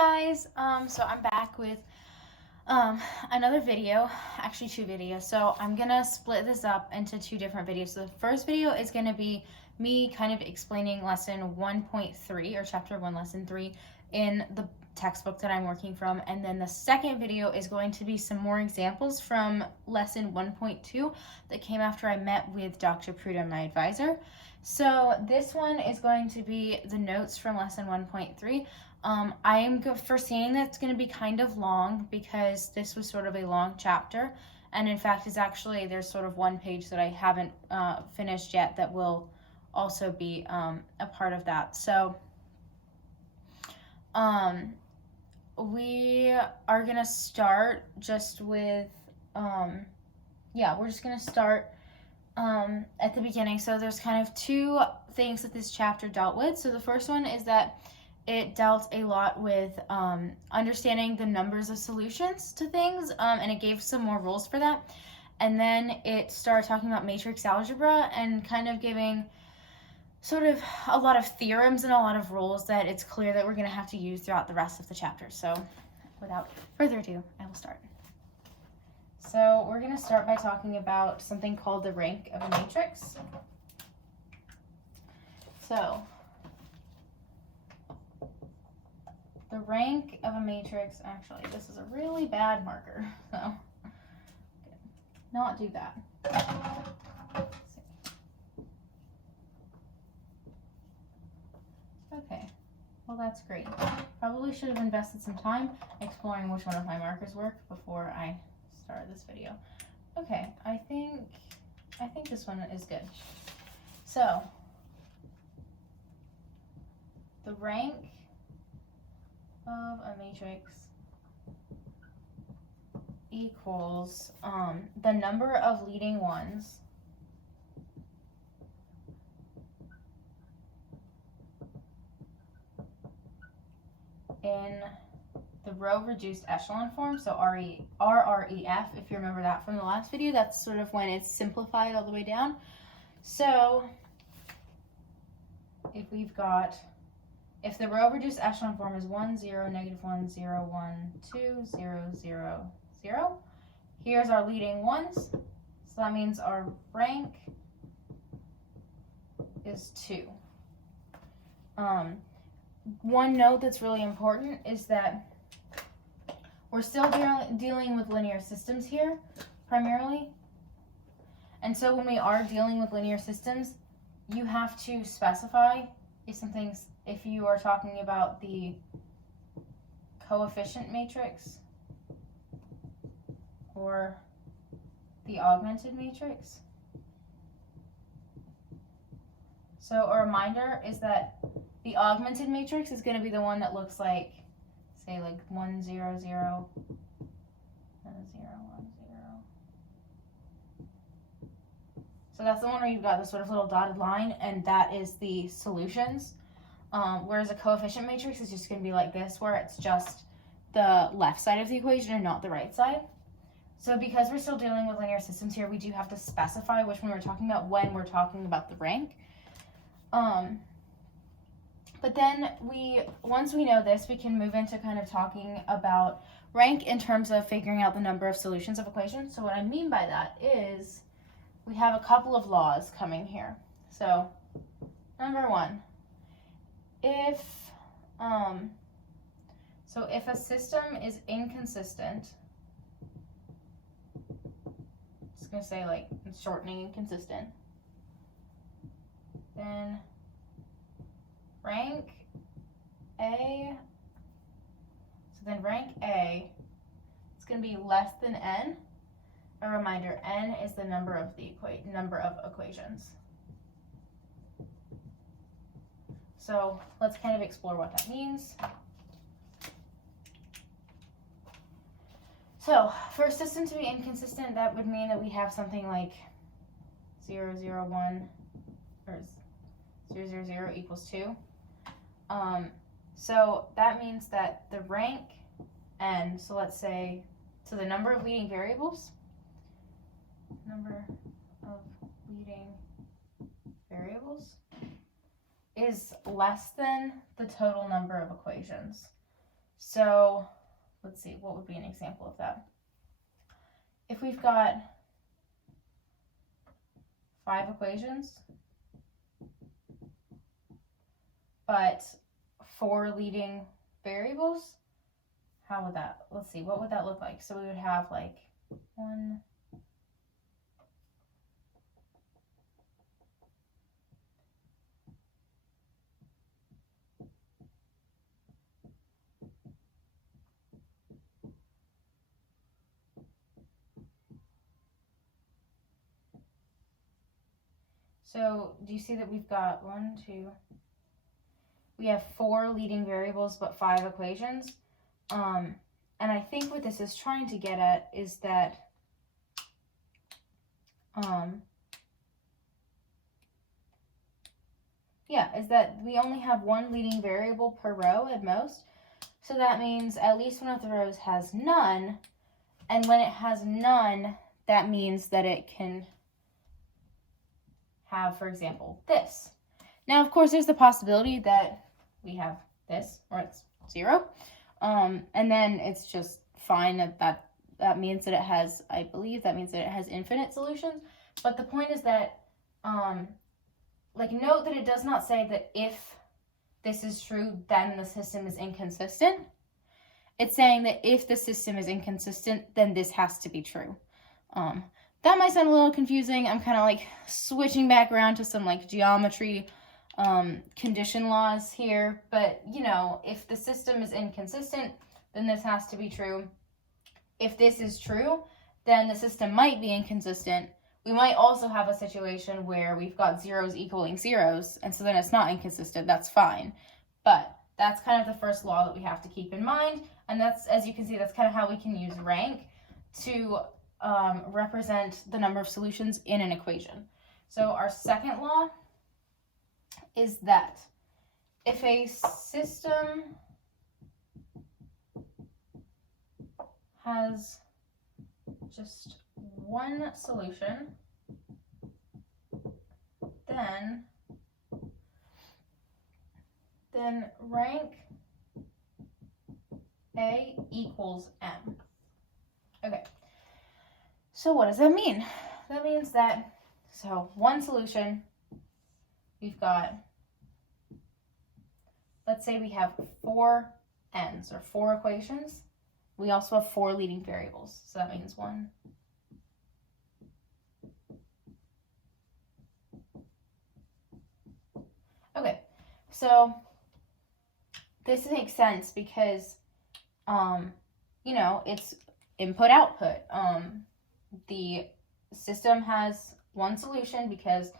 guys, so I'm back with another video, actually two videos. So I'm gonna split this up into two different videos. So the first video is gonna be me kind of explaining lesson 1.3 or chapter 1 lesson 3 in the textbook that I'm working from, and then the second video is going to be some more examples from lesson 1.2 that came after I met with Dr. Pruda, my advisor. So this one is going to be the notes from lesson 1.3. I am foreseeing that it's going to be kind of long because this was sort of a long chapter, and in fact there's sort of one page that I haven't finished yet that will also be a part of that. So we are going to start just with we're just going to start at the beginning. So there's kind of two things that this chapter dealt with. So the first one is that it dealt a lot with understanding the numbers of solutions to things, and it gave some more rules for that. And then it started talking about matrix algebra and kind of giving sort of a lot of theorems and a lot of rules that it's clear that we're going to have to use throughout the rest of the chapter. So without further ado, I will start. So we're going to start by talking about something called the rank of a matrix. So the rank of a matrix, actually, this is a really bad marker, so not do that. Okay, well that's great. Probably should have invested some time exploring which one of my markers work before I started this video. Okay, I think this one is good. So the rank of a matrix equals the number of leading ones in the row reduced echelon form. So RREF, if you remember that from the last video, that's sort of when it's simplified all the way down. So if the row reduced echelon form is 1, 0, negative 1, 0, 1, 2, 0, 0, 0, here's our leading ones. So that means our rank is 2. One note that's really important is that we're still dealing with linear systems here, primarily. And so when we are dealing with linear systems, you have to specify if you are talking about the coefficient matrix or the augmented matrix. So a reminder is that the augmented matrix is going to be the one that looks like, say, like 1, 0, 0, 0, 1, 0. So that's the one where you've got this sort of little dotted line, and that is the solutions. Whereas a coefficient matrix is just going to be like this, where it's just the left side of the equation and not the right side. So because we're still dealing with linear systems here, we do have to specify which one we're talking about when we're talking about the rank. But then once we know this, we can move into kind of talking about rank in terms of figuring out the number of solutions of equations. So what I mean by that is we have a couple of laws coming here. So number one, if a system is inconsistent, I'm just going to say, like, shortening inconsistent, then rank A is going to be less than n. A reminder, n is the number of equations. So let's kind of explore what that means. So for a system to be inconsistent, that would mean that we have something like 0, 0, 1, or 0, 0, 0 equals 2. So that means that the rank n, so let's say, so the number of leading variables, is less than the total number of equations. So let's see, what would be an example of that? If we've got 5 equations, but 4 leading variables, how would that, let's see, what would that look like? So we would have like 1, so do you see that we've got 1, 2, we have 4 leading variables but 5 equations. And I think what this is trying to get at is that is that we only have 1 leading variable per row at most. So that means at least one of the rows has none. And when it has none, that means that it can have, for example, this. Now, of course, there's the possibility that we have this, or it's 0. And then it's just fine that means that it has, I believe that means that it has infinite solutions. But the point is that, like, note that it does not say that if this is true, then the system is inconsistent. It's saying that if the system is inconsistent, then this has to be true. That might sound a little confusing. I'm kind of like switching back around to some like geometry condition laws here. But, you know, if the system is inconsistent, then this has to be true. If this is true, then the system might be inconsistent. We might also have a situation where we've got zeros equaling zeros, and so then it's not inconsistent. That's fine. But that's kind of the first law that we have to keep in mind. And that's, as you can see, that's kind of how we can use rank to represent the number of solutions in an equation. So our second law is that if a system has just one solution, then rank A equals M. Okay, so what does that mean? That means that, so one solution, we've got, let's say we have 4 n's, or 4 equations. We also have 4 leading variables, so that means 1, okay, so this makes sense because, you know, it's input output. The system has one solution because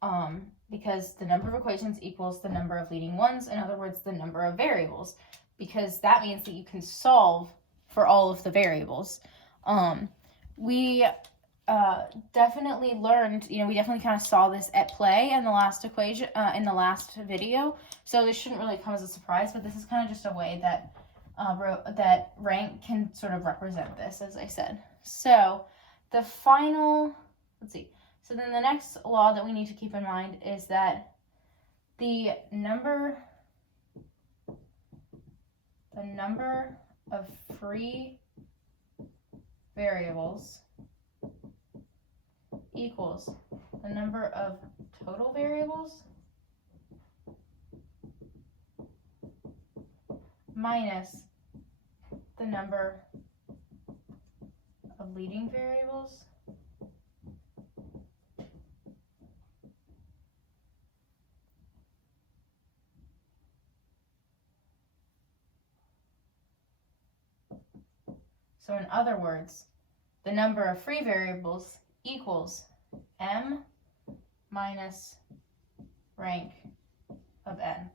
the number of equations equals the number of leading ones. In other words, the number of variables, because that means that you can solve for all of the variables. We definitely learned, you know, we definitely kind of saw this at play in the last equation, in the last video. So this shouldn't really come as a surprise, but this is kind of just a way that that rank can sort of represent this, as I said. So the final, let's see. So then the next law that we need to keep in mind is that the number of free variables equals the number of total variables minus the number of leading variables So in other words, the number of free variables equals m minus rank of n.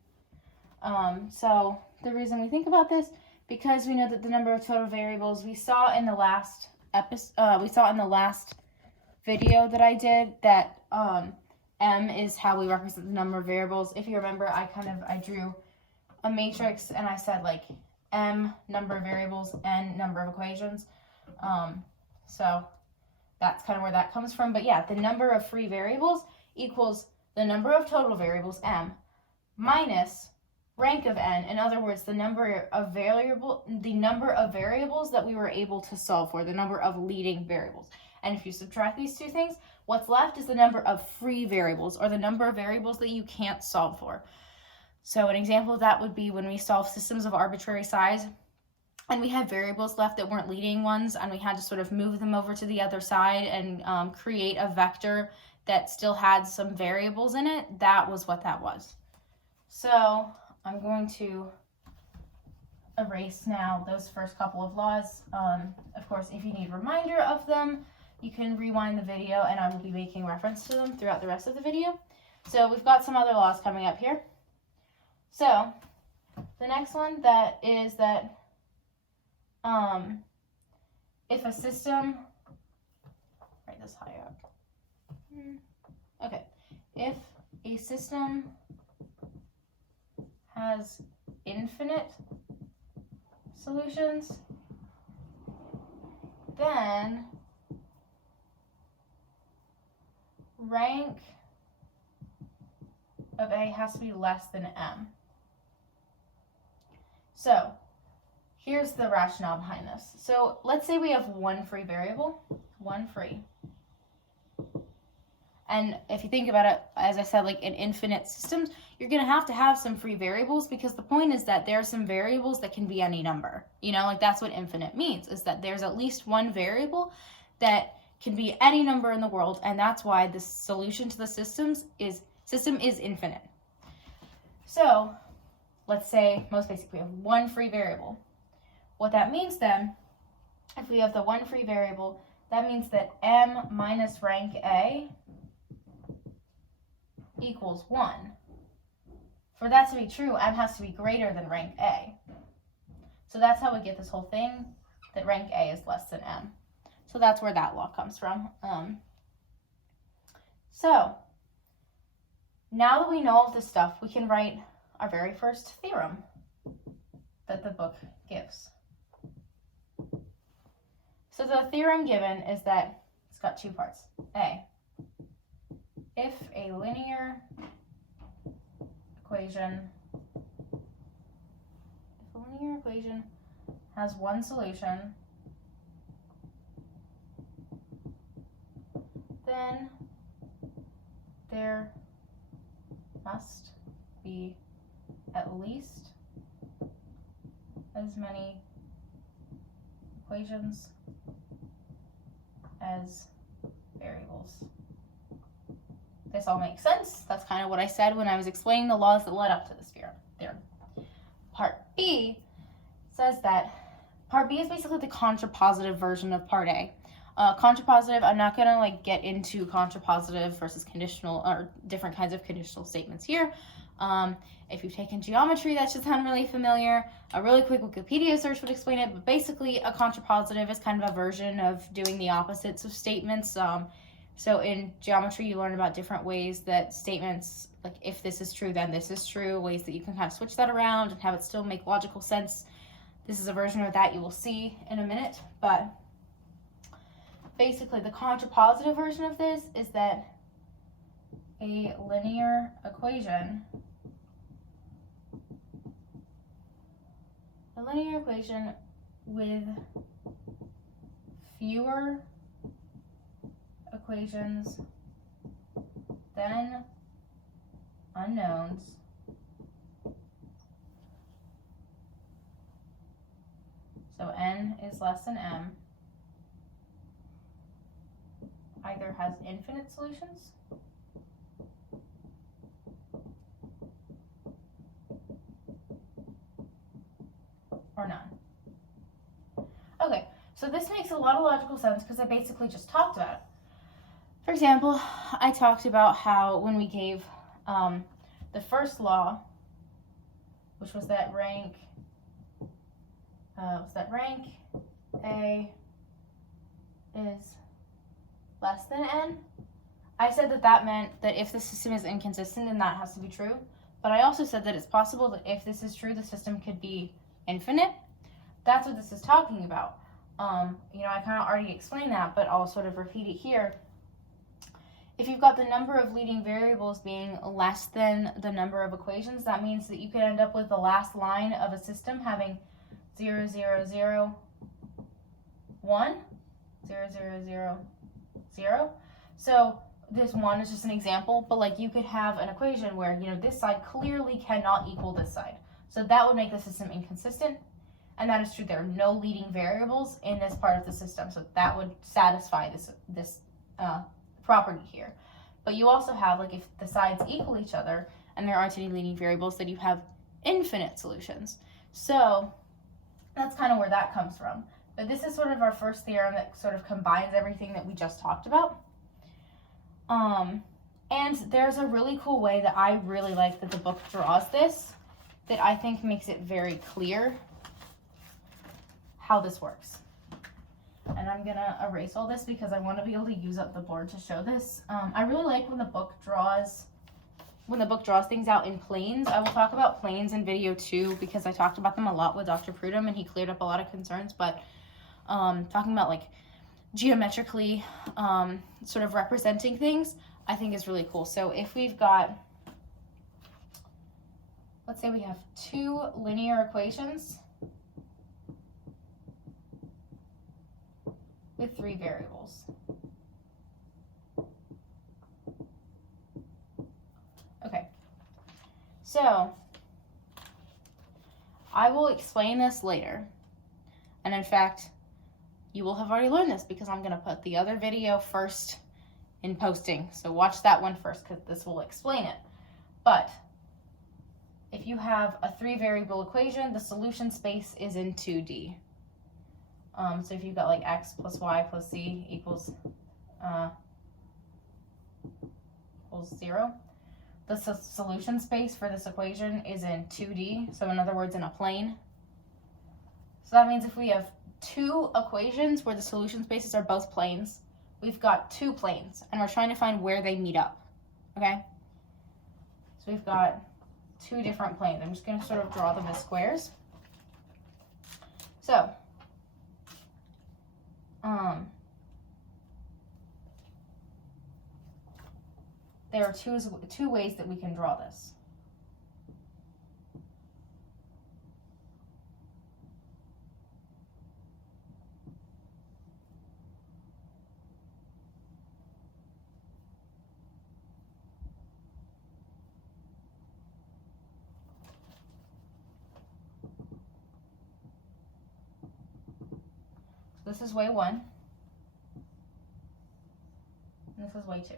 So the reason we think about this, because we know that the number of total variables we saw in the last video that I did, that m is how we represent the number of variables. If you remember, I drew a matrix and I said like m number of variables, n number of equations. So that's kind of where that comes from. But yeah, the number of free variables equals the number of total variables, m, minus rank of n. In other words, the number of variables that we were able to solve for, the number of leading variables. And if you subtract these two things, what's left is the number of free variables, or the number of variables that you can't solve for. So an example of that would be when we solve systems of arbitrary size, and we had variables left that weren't leading ones, and we had to sort of move them over to the other side and create a vector that still had some variables in it. That was what that was. So I'm going to erase now those first couple of laws. Of course, if you need a reminder of them, you can rewind the video, and I will be making reference to them throughout the rest of the video. So we've got some other laws coming up here. So the next one that is that if a system, write this higher up. Okay, if a system has infinite solutions, then rank of A has to be less than M. So here's the rationale behind this. So let's say we have one free variable, one free. And if you think about it, as I said, like in infinite systems, you're going to have some free variables, because the point is that there are some variables that can be any number. You know, like that's what infinite means, is that there's at least one variable that can be any number in the world, and that's why the solution to the system is infinite. So let's say, most basic, we have one free variable. What that means then, if we have the one free variable, that means that M minus rank A equals 1. For that to be true, M has to be greater than rank A. So that's how we get this whole thing, that rank A is less than M. So that's where that law comes from. So now that we know all this stuff, we can write our very first theorem that the book gives. So the theorem given is that it's got two parts. A, if a linear equation has one solution, then there must be at least as many equations as variables. This all makes sense. That's kind of what I said when I was explaining the laws that led up to this theorem. Part B says that Part B is basically the contrapositive version of Part A. Contrapositive, I'm not gonna get into contrapositive versus conditional or different kinds of conditional statements here. If you've taken geometry, that should sound really familiar. A really quick Wikipedia search would explain it, but basically a contrapositive is kind of a version of doing the opposites of statements. So in geometry, you learn about different ways that statements, like if this is true, then this is true, ways that you can kind of switch that around and have it still make logical sense. This is a version of that you will see in a minute, but basically the contrapositive version of this is that a linear equation with fewer equations than unknowns so n is less than m, either has infinite solutions or none. Okay, so this makes a lot of logical sense because I basically just talked about it. For example, I talked about how when we gave the first law, which was that rank A is less than n, I said that that meant that if the system is inconsistent, then that has to be true. But I also said that it's possible that if this is true, the system could be infinite. That's what this is talking about. I kind of already explained that, but I'll sort of repeat it here. if you've got the number of leading variables being less than the number of equations, that means that you could end up with the last line of a system having 0, 0, 0, 1, 0, 0, 0, 0. So this 1 is just an example, but like you could have an equation where, you know, this side clearly cannot equal this side. So that would make the system inconsistent, and that is true. There are no leading variables in this part of the system, so that would satisfy this property here. But you also have, like, if the sides equal each other and there aren't any leading variables, then you have infinite solutions. So that's kind of where that comes from. But this is sort of our first theorem that sort of combines everything that we just talked about. And there's a really cool way that I really like that the book draws this, that I think makes it very clear how this works. And I'm gonna erase all this because I want to be able to use up the board to show this. I really like when the book draws things out in planes. I will talk about planes in video 2 because I talked about them a lot with Dr. Prudhomme and he cleared up a lot of concerns. But talking about like geometrically sort of representing things, I think is really cool. So if we've got, let's say we have 2 linear equations with 3 variables. Okay, so I will explain this later. And in fact, you will have already learned this because I'm going to put the other video first in posting. So watch that one first because this will explain it. But if you have a 3-variable equation, the solution space is in 2D. So if you've got like x plus y plus z equals 0, the solution space for this equation is in 2D, so in other words, in a plane. So that means if we have 2 equations where the solution spaces are both planes, we've got 2 planes, and we're trying to find where they meet up, okay? So we've got 2 different planes. I'm just going to sort of draw them as squares. So, there are two ways that we can draw this. So this is way 1, and this is way 2.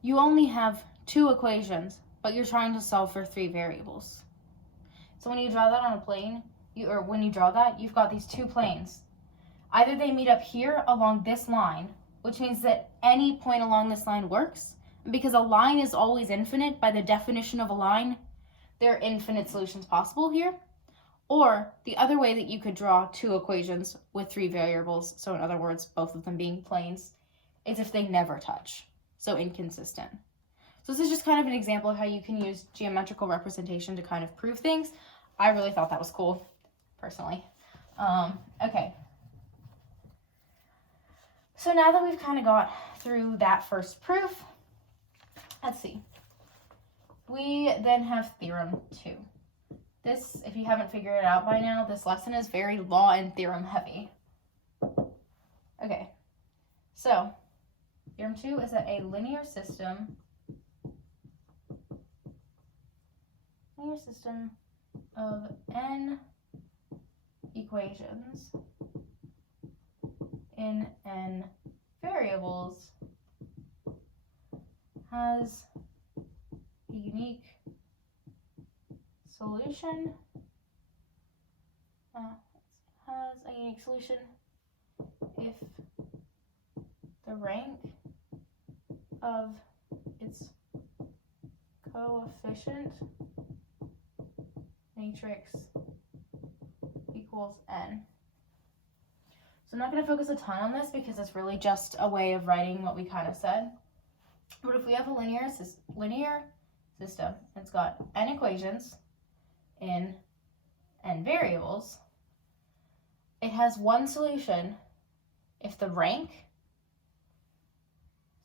You only have 2 equations, but you're trying to solve for 3 variables. So when you draw that on a plane, when you draw that, you've got these 2 planes. Either they meet up here along this line, which means that any point along this line works. And because a line is always infinite, by the definition of a line, there are infinite solutions possible here. Or the other way that you could draw 2 equations with 3 variables, so in other words, both of them being planes, is if they never touch. So inconsistent. So this is just kind of an example of how you can use geometrical representation to kind of prove things. I really thought that was cool, personally. Okay. So now that we've kind of got through that first proof, let's see. We then have theorem 2. This, if you haven't figured it out by now, this lesson is very law and theorem heavy. Okay, so theorem 2 is that a linear system of n equations in n variables has a unique solution if the rank of its coefficient matrix equals n. So I'm not going to focus a ton on this because it's really just a way of writing what we kind of said. But if we have a linear system, it's got n equations in n variables, it has one solution if the rank,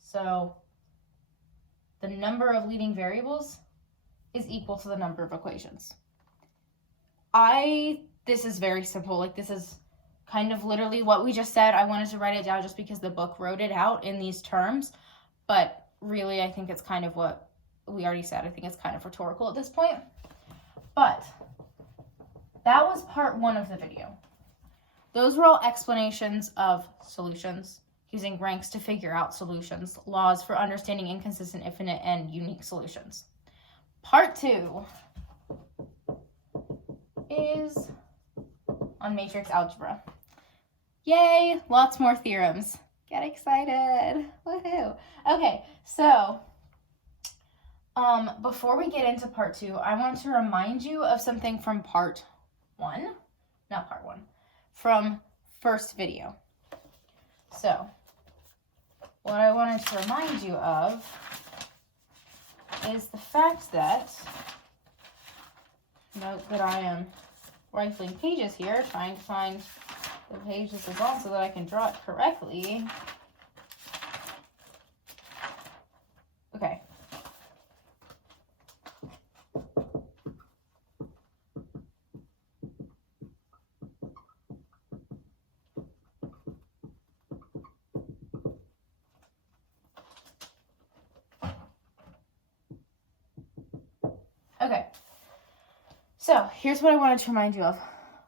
so the number of leading variables, is equal to the number of equations. This is very simple. Like, this is kind of literally what we just said. I wanted to write it down just because the book wrote it out in these terms, but really I think it's kind of what we already said. I think it's kind of rhetorical at this point. But that was part 1 of the video. Those were all explanations of solutions, using ranks to figure out solutions, laws for understanding inconsistent, infinite, and unique solutions. Part 2 is on matrix algebra. Yay, lots more theorems. Get excited. Woohoo. Okay, so before we get into part 2, I want to remind you of something from part 1. Not part 1. From first video. So, what I wanted to remind you of is the fact that, note that I am rifling pages here, trying to find the page this is on so that I can draw it correctly. Okay. Okay, so here's what I wanted to remind you of.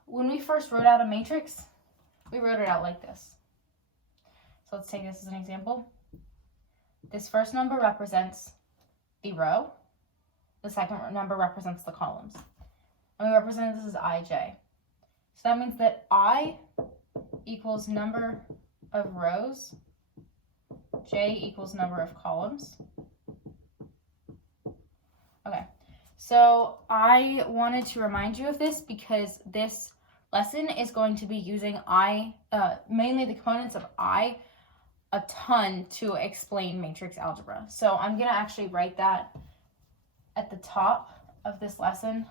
When we first wrote out a matrix, we wrote it out like this. So let's take this as an example. This first number represents the row. The second number represents the columns. And we represent this as ij. So that means that I equals number of rows, j equals number of columns. Okay. So I wanted to remind you of this because this lesson is going to be using mainly the components of I, a ton to explain matrix algebra. So I'm going to actually write that at the top of this lesson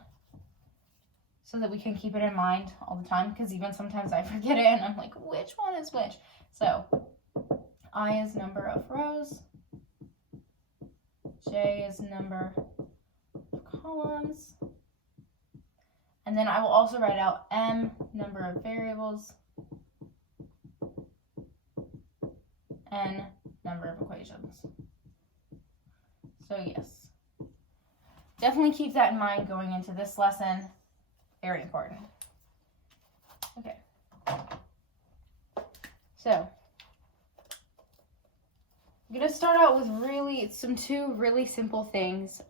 so that we can keep it in mind all the time, because even sometimes I forget it and I'm like, which one is which? So I is number of rows, j is number columns, and then I will also write out m, number of variables, n, number of equations. So yes, definitely keep that in mind going into this lesson. Very important. Okay, so I'm gonna start out with two really simple things.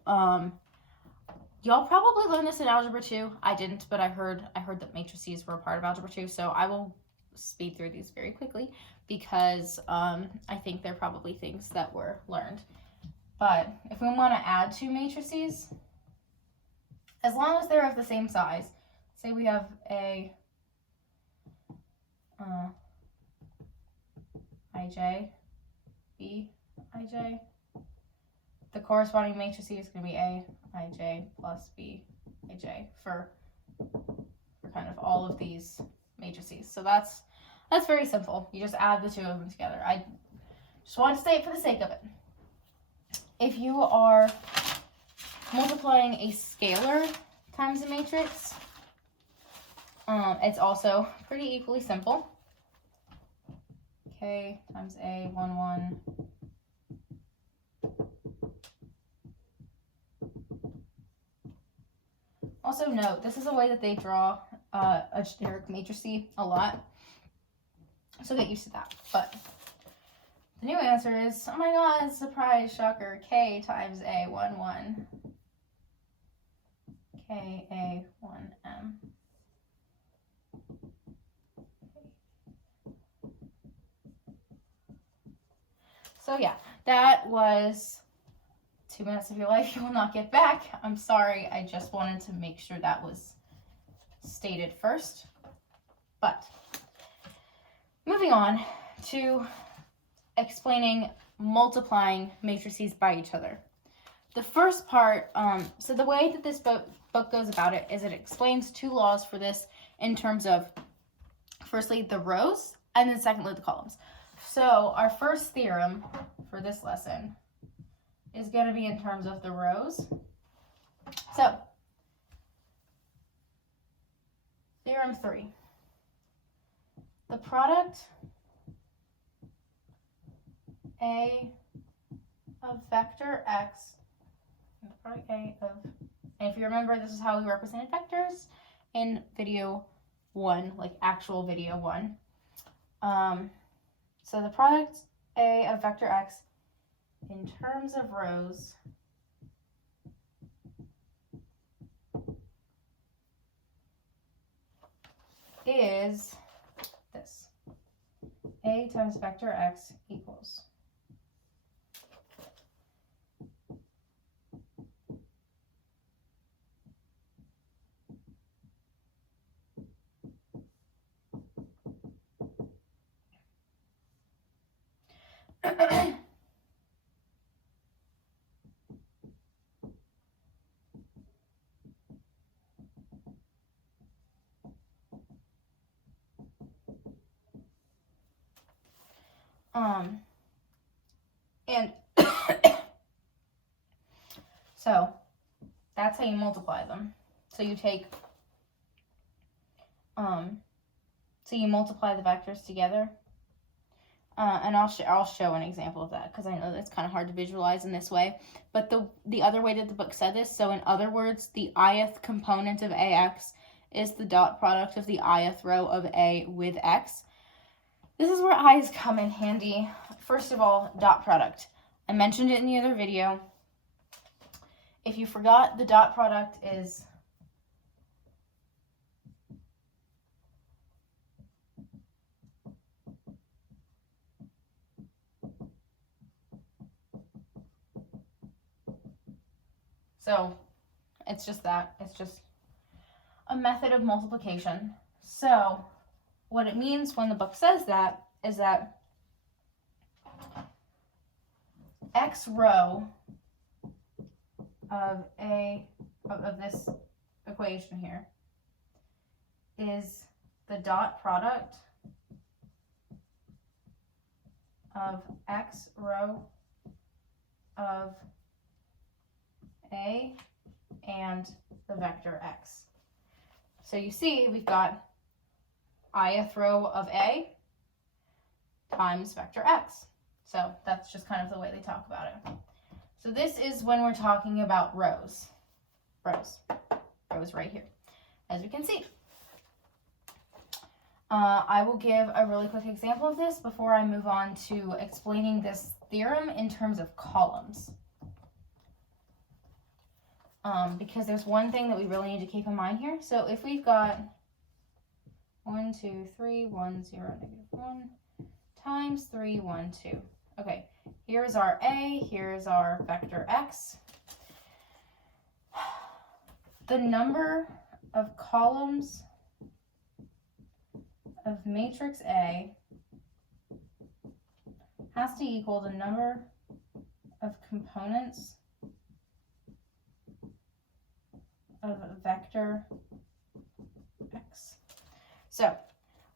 Y'all probably learned this in Algebra 2. I didn't, but I heard that matrices were a part of Algebra 2, so I will speed through these very quickly because I think they're probably things that were learned. But if we want to add two matrices, as long as they're of the same size, say we have a ij, b, ij, the corresponding matrix is going to be a ij plus b ij for kind of all of these matrices. So that's very simple. You just add the two of them together. I just want to say it for the sake of it. If you are multiplying a scalar times a matrix, it's also pretty equally simple. K times A, 1, 1. Also note, this is a way that they draw a generic matrix a lot, so get used to that. But the new answer is, oh my god, surprise, shocker, K times A, 1, 1. K, A, 1, M. So yeah, that was 2 minutes of your life you will not get back. I'm sorry, I just wanted to make sure that was stated first. But moving on to explaining multiplying matrices by each other. The first part, so the way that this book goes about it is it explains two laws for this in terms of, firstly, the rows and then secondly the columns. So our first theorem for this lesson is going to be in terms of the rows. So theorem 3. The product A of vector x, and if you remember, this is how we represented vectors in video 1, like actual video 1. So the product A of vector x in terms of rows is this. A times vector x equals and so that's how you multiply them. So you take, so you multiply the vectors together. And I'll show an example of that because I know that's kind of hard to visualize in this way. But the other way that the book said this, so in other words, the ith component of ax is the dot product of the ith row of A with x. This is where i's come in handy. First of all, dot product. I mentioned it in the other video. If you forgot, the dot product is so it's just that. It's just a method of multiplication. So what it means when the book says that is that x row of this equation here is the dot product of x row of A and the vector x. So you see we've got ith row of A times vector x. So that's just kind of the way they talk about it. So this is when we're talking about rows. Rows right here, as we can see. I will give a really quick example of this before I move on to explaining this theorem in terms of columns. Because there's one thing that we really need to keep in mind here. So if we've got 1, 2, 3, 1, 0, -1 times 3, 1, 2. Okay, here's our A, here's our vector x. The number of columns of matrix A has to equal the number of components of vector x. So,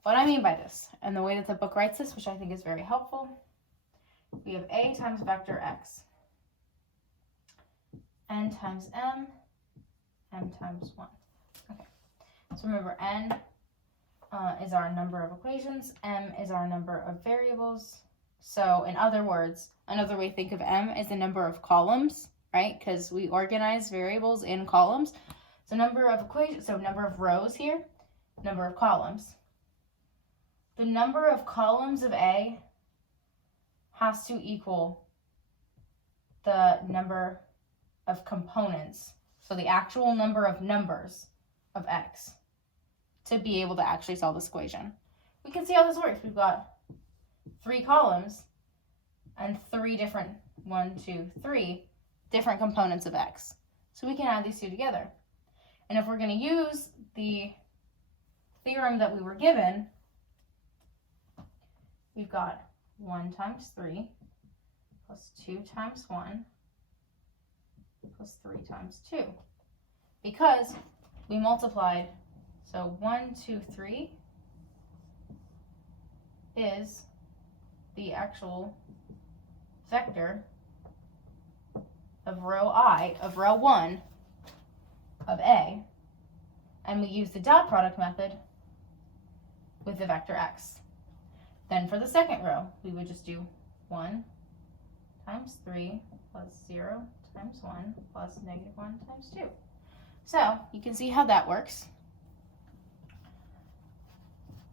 what I mean by this, and the way that the book writes this, which I think is very helpful, we have A times vector x, n times m times 1. Okay, so remember n is our number of equations, m is our number of variables. So in other words, another way to think of m is the number of columns, right? Because we organize variables in columns. So number of equations, so number of rows here, number of columns. The number of columns of A has to equal the number of components, so the actual number of numbers of x, to be able to actually solve this equation. We can see how this works. We've got 3 columns and 3 different, 1, 2, 3 different components of x. So we can add these two together. And if we're going to use the theorem that we were given, we've got 1 times 3 plus 2 times 1 plus 3 times 2. Because we multiplied, so 1, 2, 3 is the actual vector of row I, of row 1 of A, and we use the dot product method with the vector x. Then for the second row, we would just do 1 times 3 plus 0 times 1 plus negative 1 times 2. So you can see how that works.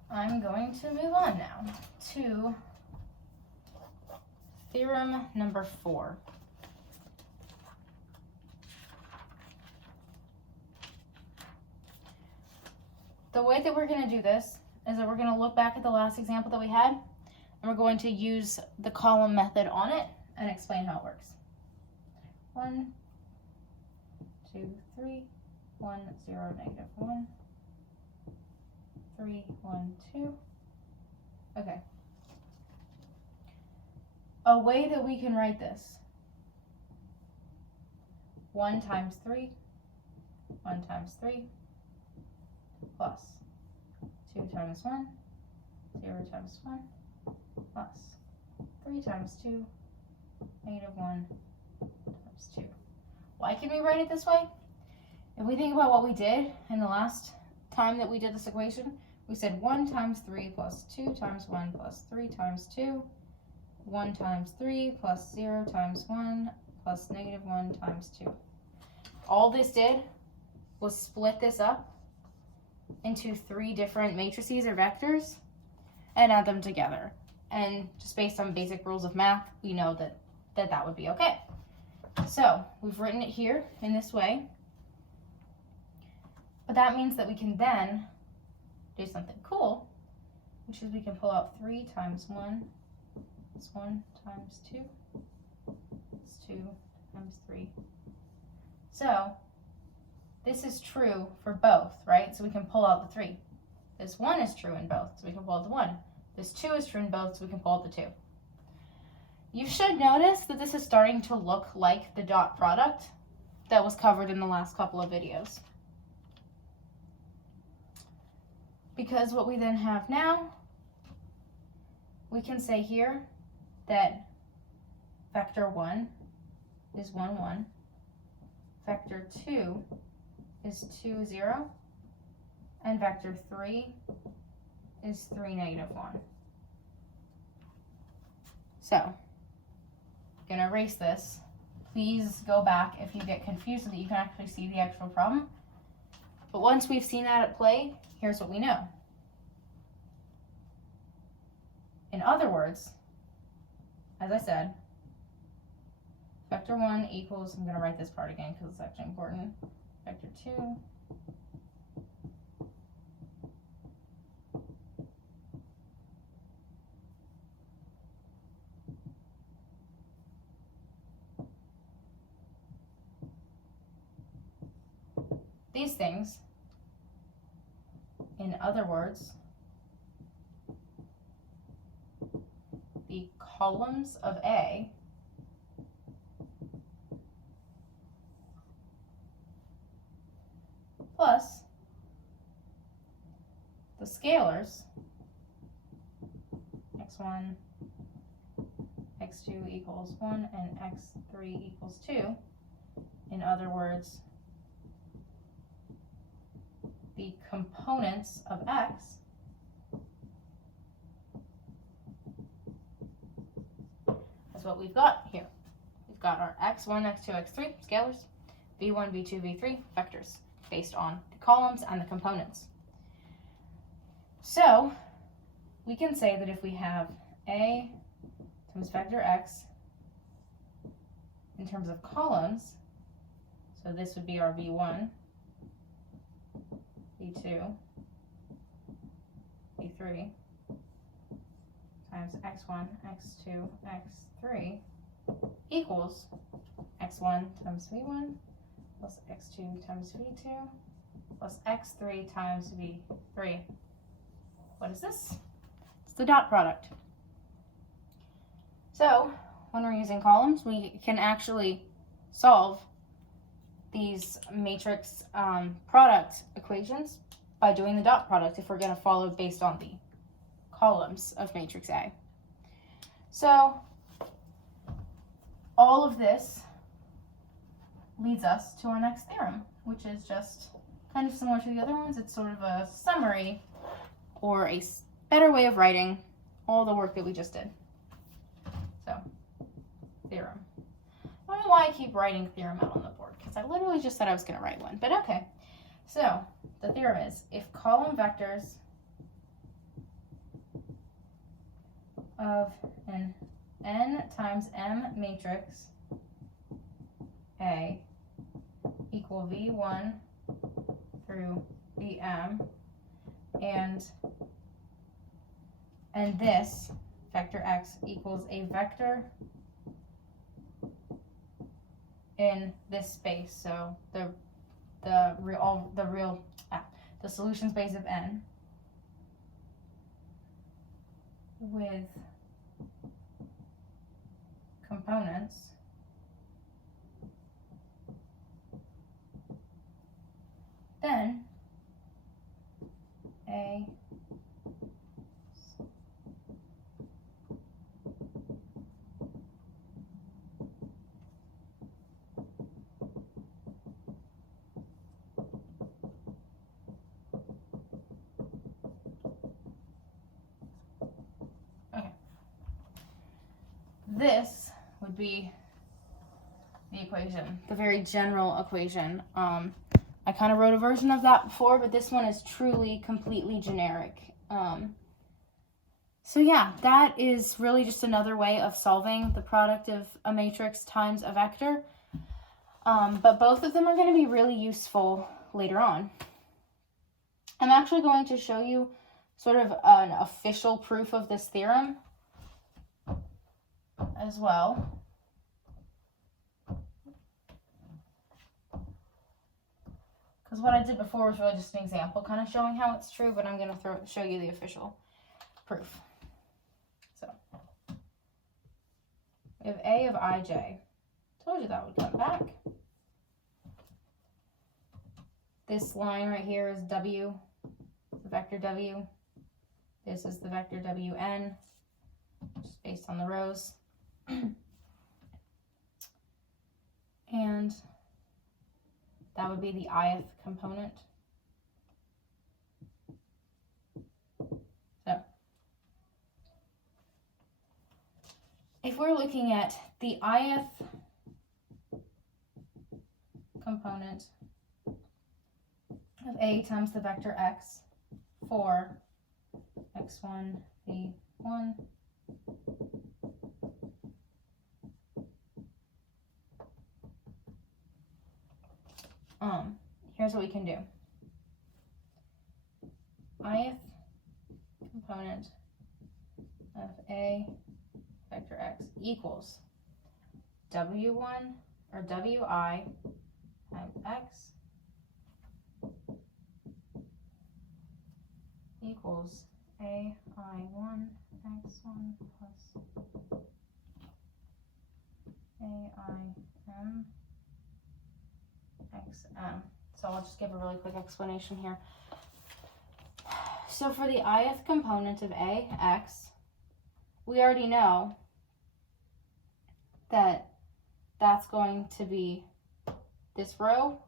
I'm going to move on now to theorem number 4. The way that we're going to do this is that we're going to look back at the last example that we had, and we're going to use the column method on it and explain how it works. 1, 2, 3, 1, 0, negative 1, 3, 1, 2. Okay. A way that we can write this: 1 times 3, 1 times 3, plus 2 times 1, 0 times 1, plus 3 times 2, negative 1 times 2. Why can we write it this way? If we think about what we did in the last time that we did this equation, we said 1 times 3 plus 2 times 1 plus 3 times 2, 1 times 3 plus 0 times 1 plus negative 1 times 2. All this did was split this up into 3 different matrices or vectors and add them together. And just based on basic rules of math, we know that would be okay. So we've written it here in this way, but that means that we can then do something cool, which is we can pull out 3 times 1 is 1 times 2 is 2 times 3. So this is true for both, right? So we can pull out the 3. This 1 is true in both, so we can pull out the 1. This 2 is true in both, so we can pull out the 2. You should notice that this is starting to look like the dot product that was covered in the last couple of videos. Because what we then have now, we can say here that vector 1 is 1, 1. Vector 2 is 2, 0. And vector 3 is 3, negative 1. So, I'm going to erase this. Please go back if you get confused so that you can actually see the actual problem. But once we've seen that at play, here's what we know. In other words, as I said, vector 1 equals, I'm going to write this part again because it's actually important, vector 2 these things. In other words, the columns of A plus the scalars x1, x2 equals 1, and x3 equals 2. In other words, the components of x is what we've got here. We've got our x1, x2, x3 scalars, v1, v2, v3 vectors based on the columns and the components. So we can say that if we have A times vector x in terms of columns, so this would be our v1, v2, v3 times x1, x2, x3 equals x1 times v1 plus x2 times v2 plus x3 times v3. What is this? It's the dot product. So when we're using columns, we can actually solve these matrix product equations by doing the dot product if we're going to follow based on the columns of matrix A. So all of this leads us to our next theorem, which is just kind of similar to the other ones. It's sort of a summary or a better way of writing all the work that we just did. So, theorem. I don't know why I keep writing theorem out on the board, because I literally just said I was going to write one, but okay. So, the theorem is, if column vectors of an n times m matrix A equal V1 through Vm, and this vector x equals a vector in this space, so the solution space of n with components then A this would be the equation, the very general equation. I kind of wrote a version of that before, but this one is truly completely generic. So yeah, that is really just another way of solving the product of a matrix times a vector. But both of them are going to be really useful later on. I'm actually going to show you sort of an official proof of this theorem as well. Because what I did before was really just an example, kind of showing how it's true, but I'm going to show you the official proof. So, we have A of ij. Told you that would come back. This line right here is W, the vector W. This is the vector Wn, just based on the rows. And that would be the ith component. So, if we're looking at the ith component of A times the vector x for x1, v1, here's what we can do. Ith component of A vector x equals W1 or Wi times x equals AI1 x1 plus AIM xm. So I'll just give a really quick explanation here. So for the ith component of Ax, we already know that that's going to be this row,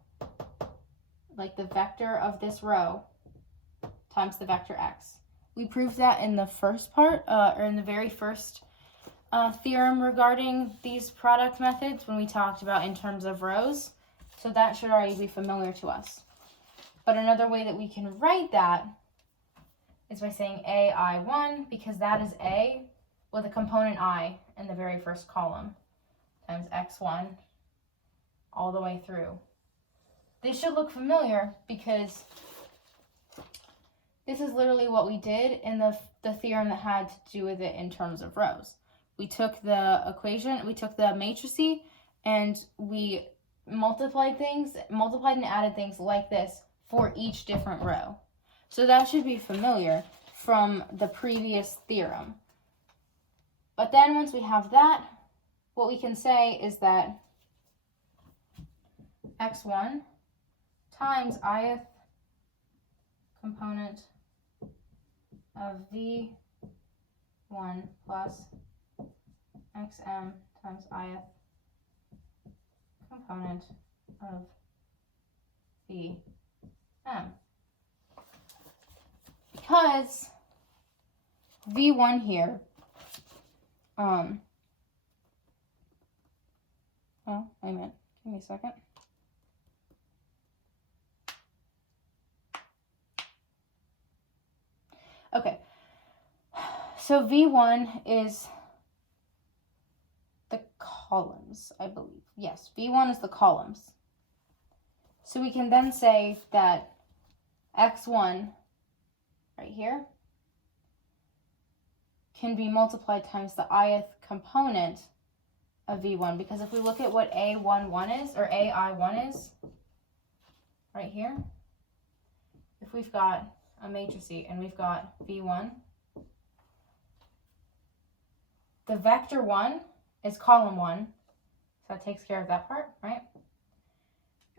like the vector of this row, times the vector x. We proved that in the first part, or in the very first theorem regarding these product methods when we talked about in terms of rows. So that should already be familiar to us. But another way that we can write that is by saying AI1, because that is A with a component I in the very first column, times x1 all the way through. This should look familiar because this is literally what we did in the theorem that had to do with it in terms of rows. We took the equation, we took the matrices, and we multiplied and added things like this for each different row. So that should be familiar from the previous theorem. But then once we have that, what we can say is that x1 times ith component of v x1 plus xm times ith component of Vm. Because V1 here, oh, wait a minute, give me a second. Okay, so V1 is the columns, I believe. Yes, V1 is the columns. So we can then say that x1 right here can be multiplied times the ith component of V1, because if we look at what A11 is, or AI1 is, right here, if we've got a matrix and we've got V1, the vector 1 is column 1, so that takes care of that part, right?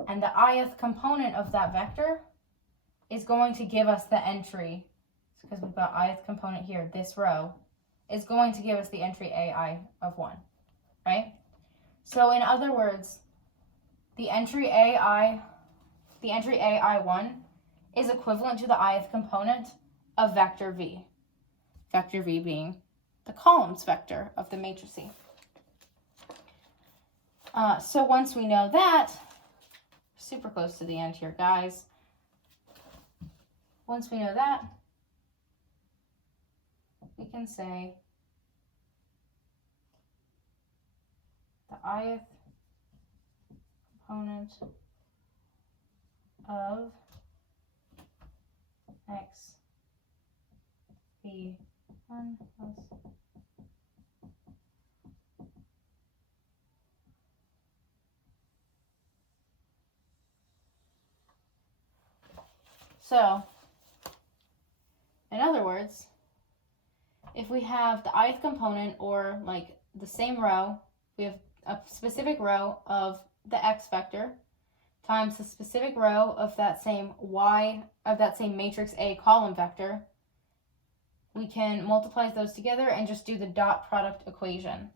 And the ith component of that vector is going to give us the entry, because we've got ith component here, this row, is going to give us the entry AI of 1, right? So in other words, the entry AI1 is equivalent to the ith component of vector V. Vector V being the columns vector of the matrix. So once we know that, super close to the end here, guys. Once we know that, we can say the ith component of x V1 plus so, in other words, if we have the ith component, or like the same row, we have a specific row of the x vector times the specific row of that same matrix A column vector, we can multiply those together and just do the dot product equation.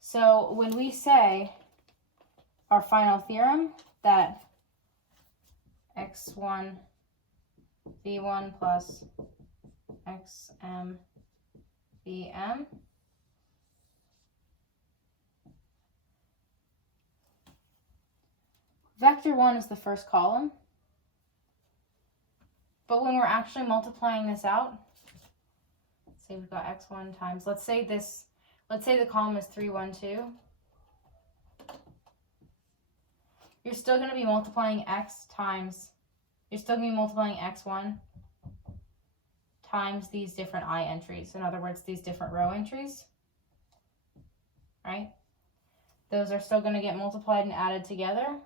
So when we say our final theorem that x1 V1 plus xm Vm vector 1 is the first column, but when we're actually multiplying this out, say we've got x1 times, let's say the column is 3, 1, 2. You're still going to be multiplying x1 times these different I entries. In other words, these different row entries, right? Those are still going to get multiplied and added together.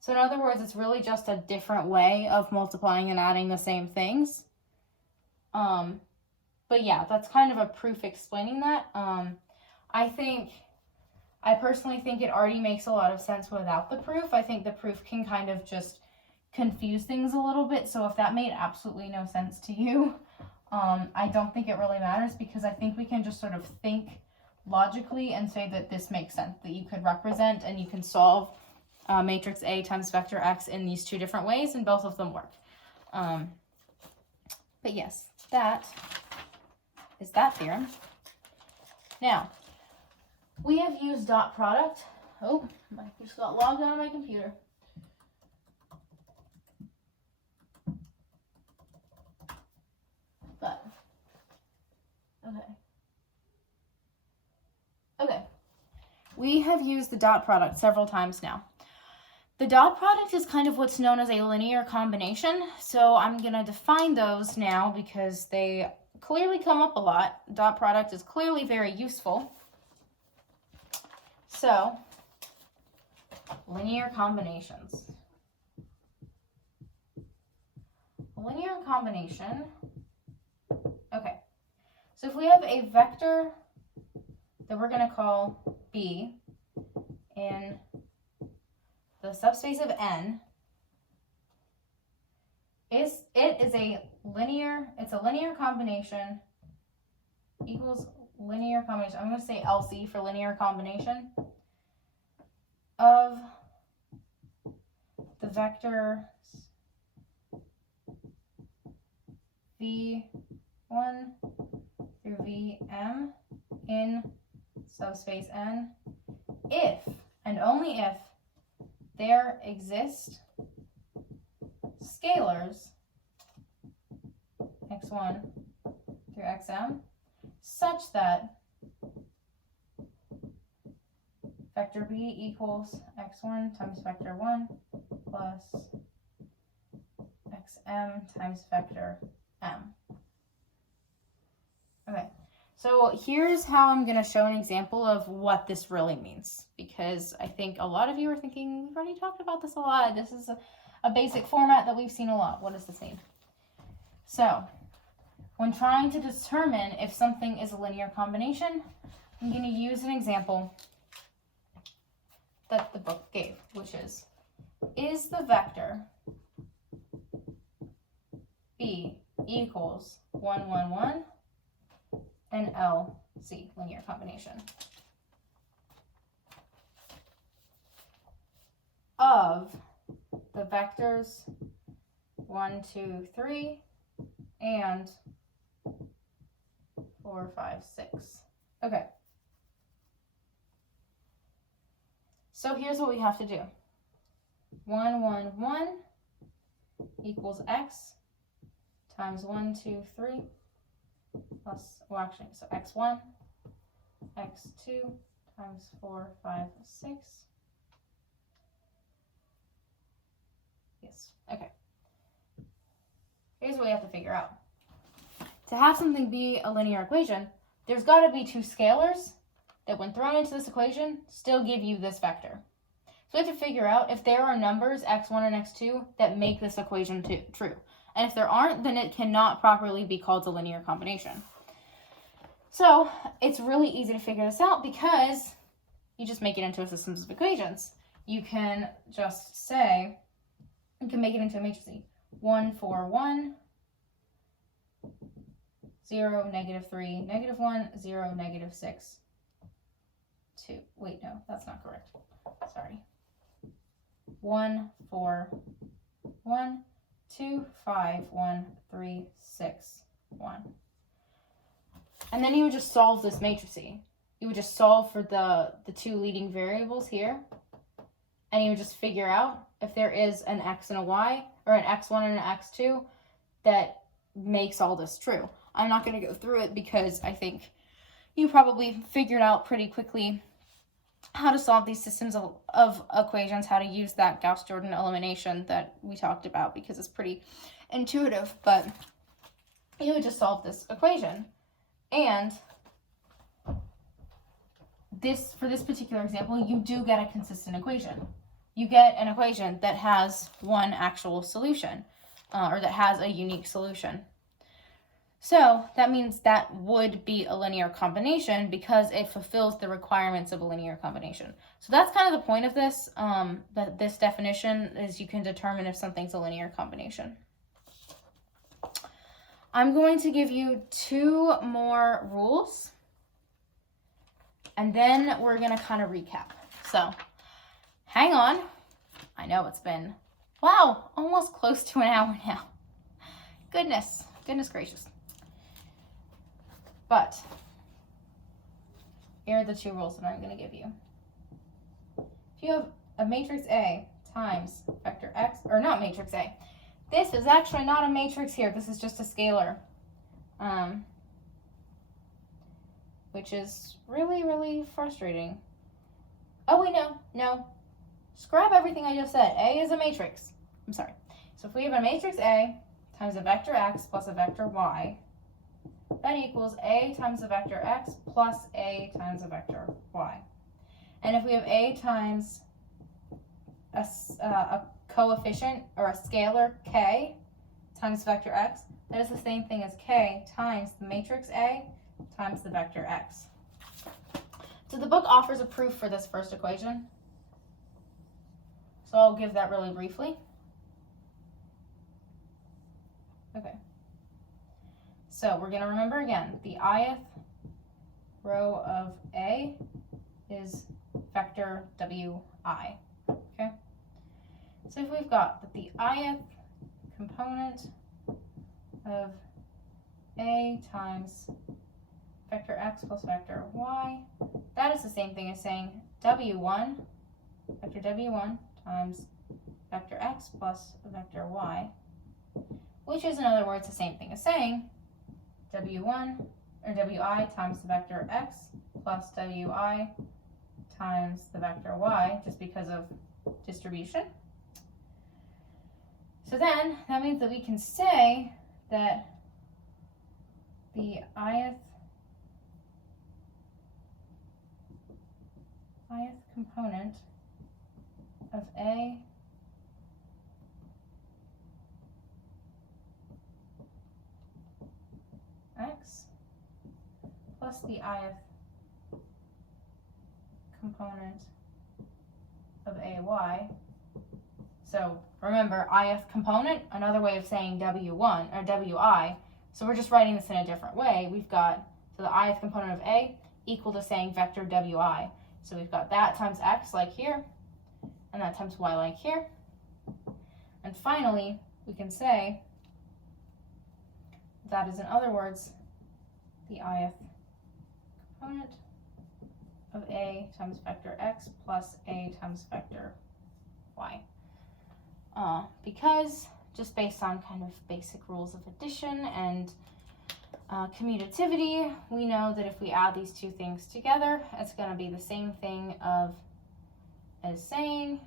So in other words, it's really just a different way of multiplying and adding the same things. But yeah, that's kind of a proof explaining that. I personally think it already makes a lot of sense without the proof. I think the proof can kind of just confuse things a little bit. So if that made absolutely no sense to you, I don't think it really matters, because I think we can just sort of think logically and say that this makes sense, that you could represent and you can solve matrix A times vector X in these two different ways, and both of them work. But yes, that is that theorem. Now, we have used dot product. Oh, I just got logged out of my computer. But, okay. We have used the dot product several times now. The dot product is kind of what's known as a linear combination. So I'm going to define those now because they clearly come up a lot. Dot product is clearly very useful. So, linear combinations. A linear combination. Okay. So if we have a vector that we're going to call B in the subspace of N, it's a linear combination equals linear combination. I'm going to say LC for linear combination of the vectors v1 through vm in subspace n if and only if there exist scalars x1 through xm such that vector b equals x1 times vector 1 plus xm times vector m. Okay, so here's how I'm going to show an example of what this really means, because I think a lot of you are thinking, we've already talked about this a lot. This is a basic format that we've seen a lot. What does this mean? So, when trying to determine if something is a linear combination, I'm going to use an example that the book gave, which is the vector b equals 1, 1, 1 and LC, linear combination, of the vectors 1, 2, 3 and 4, 5, 6. Okay. So here's what we have to do. 1, 1, 1 equals x times 1, 2, 3 plus, well actually, so x1, x2 times 4, 5, 6. Yes, okay. Here's what we have to figure out. To have something be a linear equation, there's got to be two scalars that when thrown into this equation still give you this vector. So we have to figure out if there are numbers x1 and x2 that make this equation true. And if there aren't, then it cannot properly be called a linear combination. So it's really easy to figure this out because you just make it into a system of equations. You can just say, you can make it into a matrix. 1, 4, 1, 0, -3, -1, 0, -6, 2. Wait, no, that's not correct. Sorry. 1, 4, 1, 2, 5, 1, 3, 6, 1. And then you would just solve this matrix. You would just solve for the two leading variables here. And you would just figure out if there is an x and a y, or an x1 and an x2 that makes all this true. I'm not going to go through it because I think you probably figured out pretty quickly how to solve these systems of equations, how to use that Gauss-Jordan elimination that we talked about, because it's pretty intuitive. But you would just solve this equation. And for this particular example, you do get a consistent equation. You get an equation that has one actual solution, or that has a unique solution. So that means that would be a linear combination because it fulfills the requirements of a linear combination. So that's kind of the point of this, this definition is you can determine if something's a linear combination. I'm going to give you 2 more rules, and then we're going to kind of recap. So hang on. I know it's been, wow, almost close to an hour now. Goodness gracious. But here are the 2 rules that I'm going to give you. If you have a matrix A times vector x, or not matrix A, this is actually not a matrix here. This is just a scalar, which is really, really frustrating. Oh, wait, no. Scrap everything I just said. A is a matrix. I'm sorry. So if we have a matrix A times a vector x plus a vector y, that equals A times a vector x plus A times a vector y. And if we have A times a coefficient or a scalar k times vector x, that is the same thing as k times the matrix A times the vector x. So the book offers a proof for this first equation. So I'll give that really briefly. Okay. So we're going to remember again, the ith row of A is vector wi, okay? So if we've got that the ith component of A times vector x plus vector y, that is the same thing as saying w1, vector w1 times vector x plus vector y, which is in other words the same thing as saying w1 or wi times the vector x plus wi times the vector y, just because of distribution. So then that means that we can say that the ith component of A x plus the ith component of AY. So remember, ith component, another way of saying W1 or WI. So we're just writing this in a different way. We've got, so the ith component of A equal to saying vector WI. So we've got that times x like here, and that times y like here. And finally, we can say that is, in other words, the ith component of A times vector x plus A times vector y. Because just based on kind of basic rules of addition and commutativity, we know that if we add these two things together, it's going to be the same thing as saying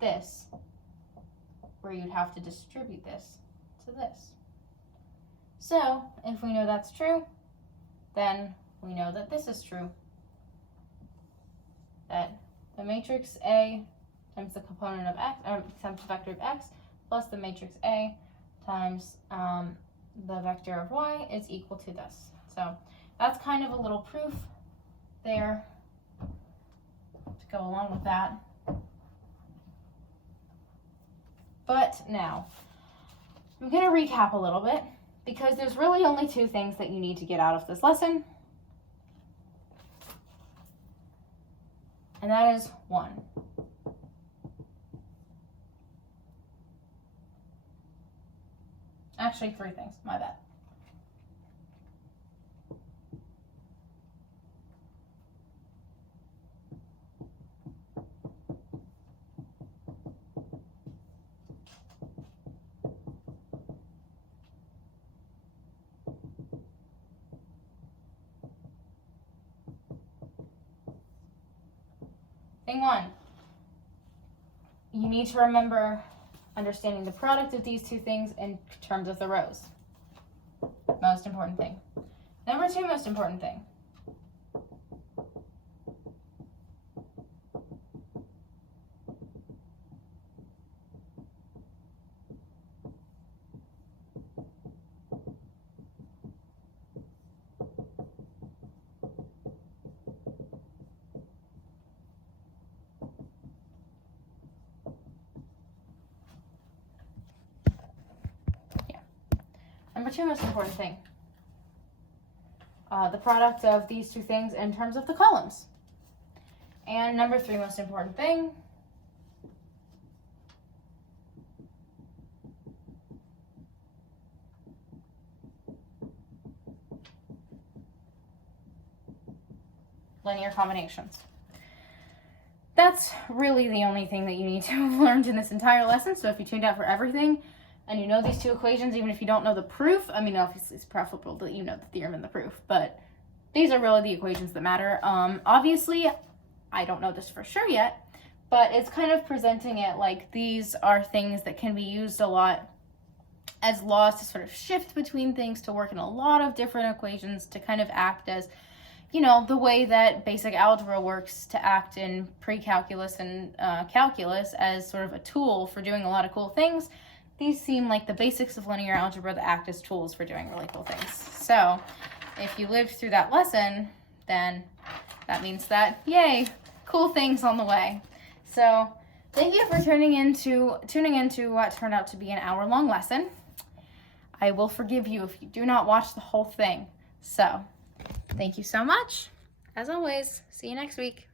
this, where you'd have to distribute this to this. So if we know that's true, then we know that this is true. That the matrix A times the component of x, or times the vector of x, plus the matrix A times the vector of y is equal to this. So that's kind of a little proof there to go along with that. But now, I'm going to recap a little bit, because there's really only two things that you need to get out of this lesson. And that is one. Actually, three things, my bad. Thing one, you need to remember understanding the product of these two things in terms of the rows. Most important thing. Number two most important thing. Number two most important thing. The product of these two things in terms of the columns. And number three most important thing. Linear combinations. That's really the only thing that you need to have learned in this entire lesson. So if you tuned out for everything, and you know these two equations, even if you don't know the proof, I mean, obviously it's preferable that you know the theorem and the proof, but these are really the equations that matter. Obviously, I don't know this for sure yet, but it's kind of presenting it like these are things that can be used a lot as laws to sort of shift between things, to work in a lot of different equations, to kind of act as, you know, the way that basic algebra works to act in pre-calculus and calculus as sort of a tool for doing a lot of cool things. These seem like the basics of linear algebra that act as tools for doing really cool things. So if you lived through that lesson, then that means that, yay, cool things on the way. So thank you for tuning into what turned out to be an hour-long lesson. I will forgive you if you do not watch the whole thing. So, thank you so much. As always, see you next week.